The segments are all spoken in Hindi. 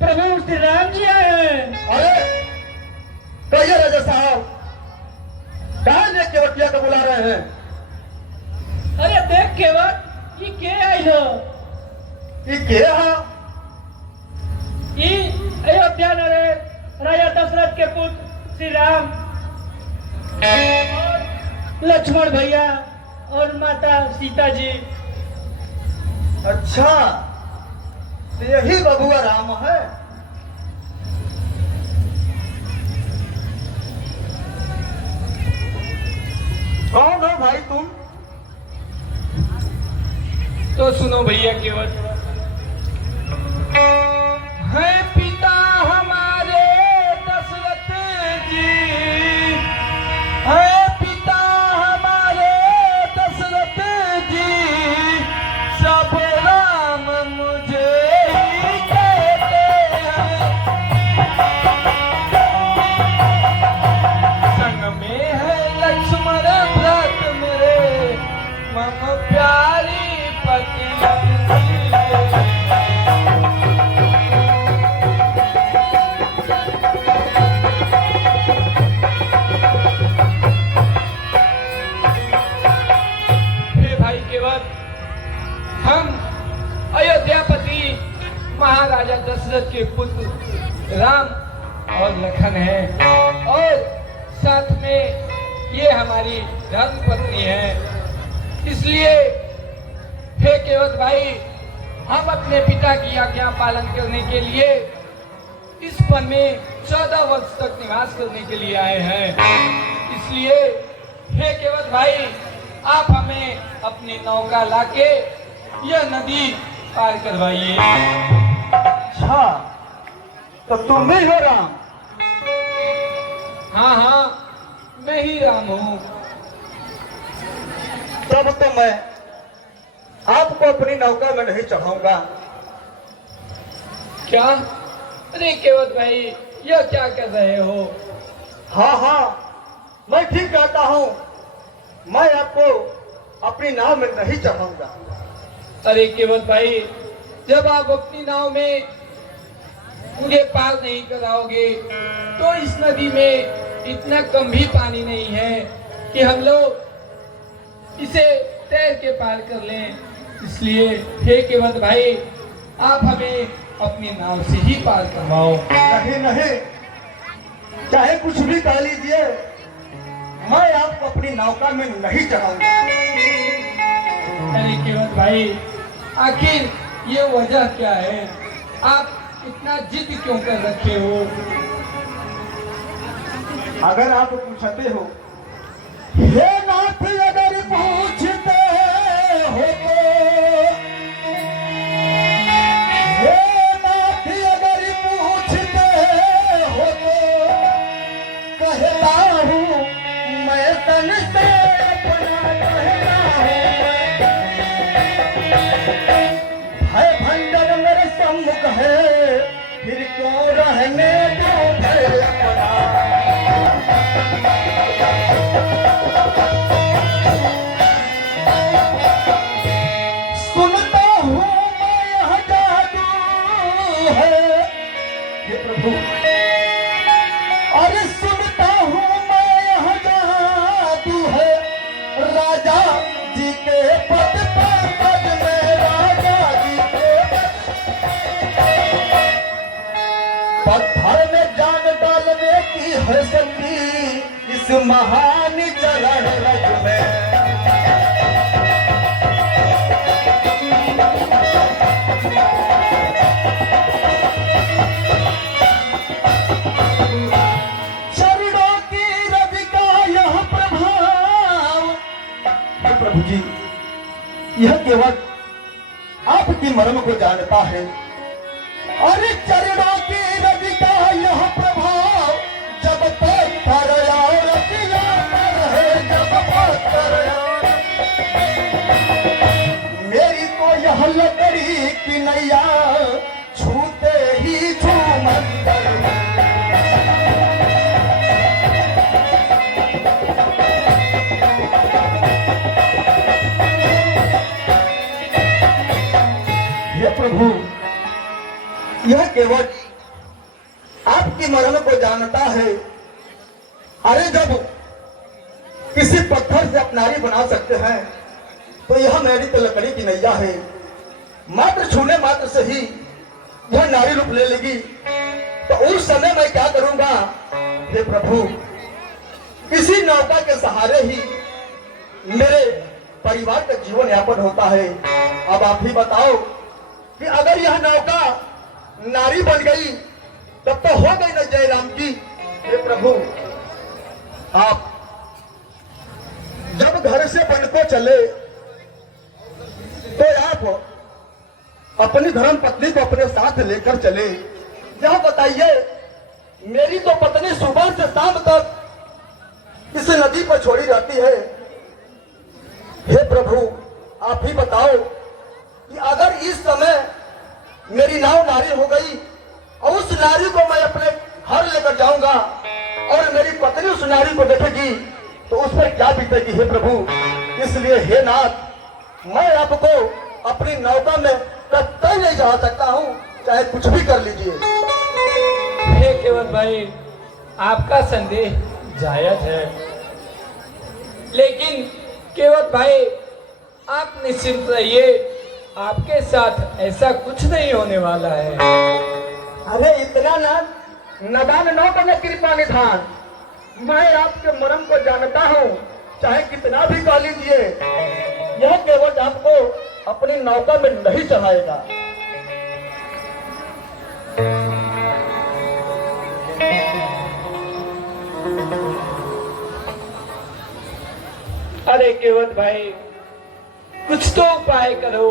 प्रभु श्री राम जी आए हैं। अरे कहिए राजा साहब, कहाँ देख के वटिया को बुला रहे हैं? अरे देख के वक्त ये के आई हो? ये के है? ये अयोध्या नरेश राजा दशरथ के पुत्र श्री राम और लक्ष्मण भैया और माता सीता जी। अच्छा, तो यही बबुआ राम है। कौन हो भाई तुम? तो सुनो भैया केवल, है पिता हमारे दशरथ जी, है पिता हमारे दशरथ जी, सब राम मुझे ही कहते हैं। संग में है लक्ष्मण भरत मेरे, मम प्यारी पति। हम अयोध्यापति महाराजा दशरथ के पुत्र राम और लखन हैं और साथ में ये हमारी धर्म पत्नी है। इसलिए हे केवट भाई, हम अपने पिता की आज्ञा पालन करने के लिए इस वन में 14 वर्ष तक निवास करने के लिए आए हैं। इसलिए हे केवट भाई, आप हमें अपनी नौका लाके यह नदी पार करवाइए। अच्छा, तो तुम ही हो राम? हाँ हाँ, मैं ही राम हूँ। तब तो मैं आपको अपनी नौका में नहीं चढ़ाऊंगा। क्या? अरे केवट भाई, यह क्या कर रहे हो? हाँ हाँ, मैं ठीक कहता हूँ। मैं आपको अपनी नाव में नहीं चढ़ाऊंगा। अरे केवट भाई, जब आप अपनी नाव में मुझे पार नहीं कराओगे तो इस नदी में इतना कम भी पानी नहीं है कि हम लोग इसे तैर के पार कर लें। इसलिए हे केवट भाई, आप हमें अपनी नाव से ही पार करवाओ। नहीं नहीं, चाहे कुछ भी कह लीजिए, मैं आपको अपनी नौका में नहीं चढ़ाऊंगा। अरे केवट भाई, आखिर ये वजह क्या है? आप इतना जिद क्यों कर रखे हो? अगर आप पूछते हो, हे नाथ अगर पूछते हो तो, हे नाथ अगर पूछते हो तो कहता हूँ मैं तन से अपना कहता हूँ। है भंडर मेरे सम्मुख है, फिर क्यों रहने दो भय अपना। सुनता हूँ मैं यह जादू है, हे प्रभु, अरे सुनता हूँ मैं यह जादू है, राजा जी के पद पर पद में, राजा जी के पत्थर में जान डालने की है शक्ति इस महान चरण रथ में। चरणों की रवि का यह प्रभाव, हे प्रभु जी, यह केवल आपकी मर्म को जानता है। और चरणों की रवि का यह प्रभाव जब पत्थर और किला पर है, जब पत्थर और मेरी तो यह लकड़ी की नैया छूते ही झूमंतर। हे प्रभु, यह केवल आपकी मर्म को जानता है। अरे जब किसी पत्थर से आप नारी बना सकते हैं तो यह मेरी तो लकड़ी की नैया है। मात्र छूने मात्र से ही वह नारी रूप ले लेगी तो उस समय मैं क्या करूंगा? हे प्रभु, किसी नौका के सहारे ही मेरे परिवार का जीवन यापन होता है। अब आप ही बताओ कि अगर यह नौका नारी बन गई तब तो हो गई न जय राम की। हे प्रभु, आप जब घर से बन को चले तो आप अपनी धर्म पत्नी को अपने साथ लेकर चले। यह बताइए, मेरी तो पत्नी सुबह से शाम तक इस नदी पर छोड़ी रहती है। हे प्रभु, आप ही बताओ कि अगर इस समय मेरी नाव नारी हो गई और उस नारी को मैं अपने घर लेकर जाऊंगा और मेरी पत्नी उस नारी को देखेगी तो उस पर क्या बीतेगी? हे प्रभु, इसलिए हे नाथ, मैं आपको अपनी नौका में कतई नहीं जा सकता हूं, चाहे कुछ भी कर लीजिए। हे केवट भाई, आपका संदेह जायज है, लेकिन केवट भाई आप निश्चिंत रहिए, आपके साथ ऐसा कुछ नहीं होने वाला है। अरे इतना नादान न बने कृपा निधान, मैं आपके मर्म को जानता हूँ, चाहे कितना भी गा लीजिए, यह केवल आपको अपनी नौका में नहीं चढ़ाएगा। अरे केवट भाई, कुछ तो उपाय करो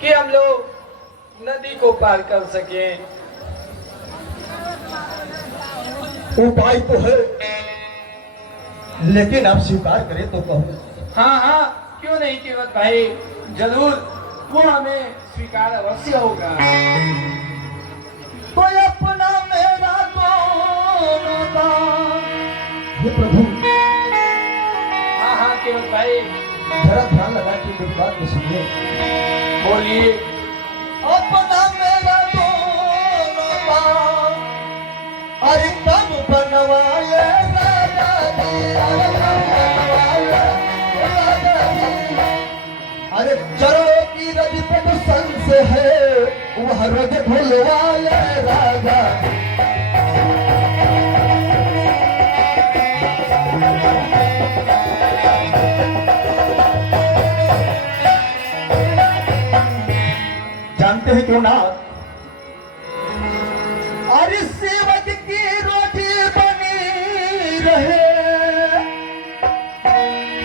कि हम लोग नदी को पार कर सकें। उपाय तो है, लेकिन आप स्वीकार करें तो कहो। हाँ हाँ, क्यों नहीं केवट भाई, जरूर, वो हमें स्वीकार अवश्य होगा। तो अपना मेरा दोनों दान। हे प्रभु, हाँ हाँ केवट भाई, जरा ध्यान लगा के मेरी बात को सुनिए। बोलिए। अपना मेरा दोनों दान, अरे कब बनवाए राजा जी, अरे कब बनवाए राजा जी। अरे चरणों की रज पे सन से है वह रज भुलवाए राजा जी। जानते हैं क्यों ना? अरे सेवक की रोटी बनी रहे,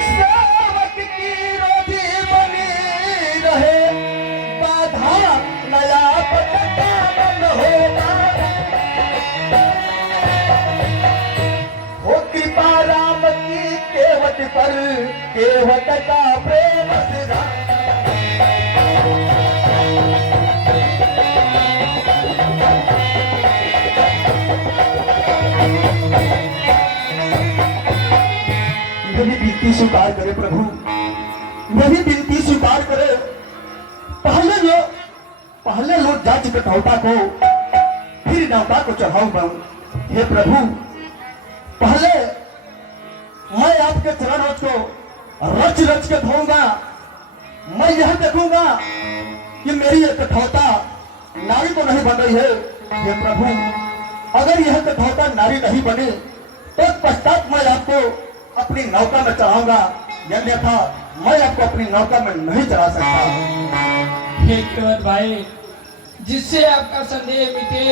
सेवक की रोटी बनी रहे, बाधा नया पटका बंद होगा। हो कृपा राम की केवट पर, केवट का प्रेम सिरा। मेरी विनती स्वीकार करे प्रभु, मेरी विनती स्वीकार करे। पहले लो जांच कटौता को, फिर नौका को चढ़ाऊंगा। हे प्रभु, पहले मैं आपके चरण को रच रच के धोऊंगा। मैं यह देखूंगा कि मेरी यह कठौता नारी को नहीं बन रही है। हे प्रभु, अगर यह कठौता नारी नहीं बनी तो पश्चात मैं आपको अपनी नौका में चढ़ाऊंगा, अन्यथा मैं आपको अपनी नौका में नहीं चढ़ा सकता। हे केवट भाई, जिससे आपका संदेह मिटे,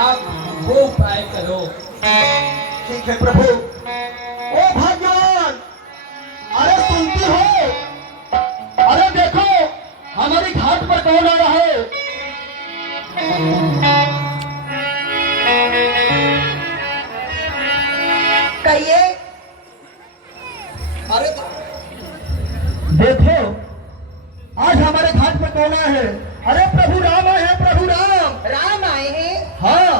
आप वो उपाय करो। ठीक है प्रभु। ओ भाग्यवान, अरे सुनती हो? अरे देखो, हमारी घाट पर कौन आया है? कहिए। अरे देखो, आज हमारे घाट पर कौन आया है? अरे प्रभु राम आए हैं, प्रभु राम। राम आए हैं? हाँ,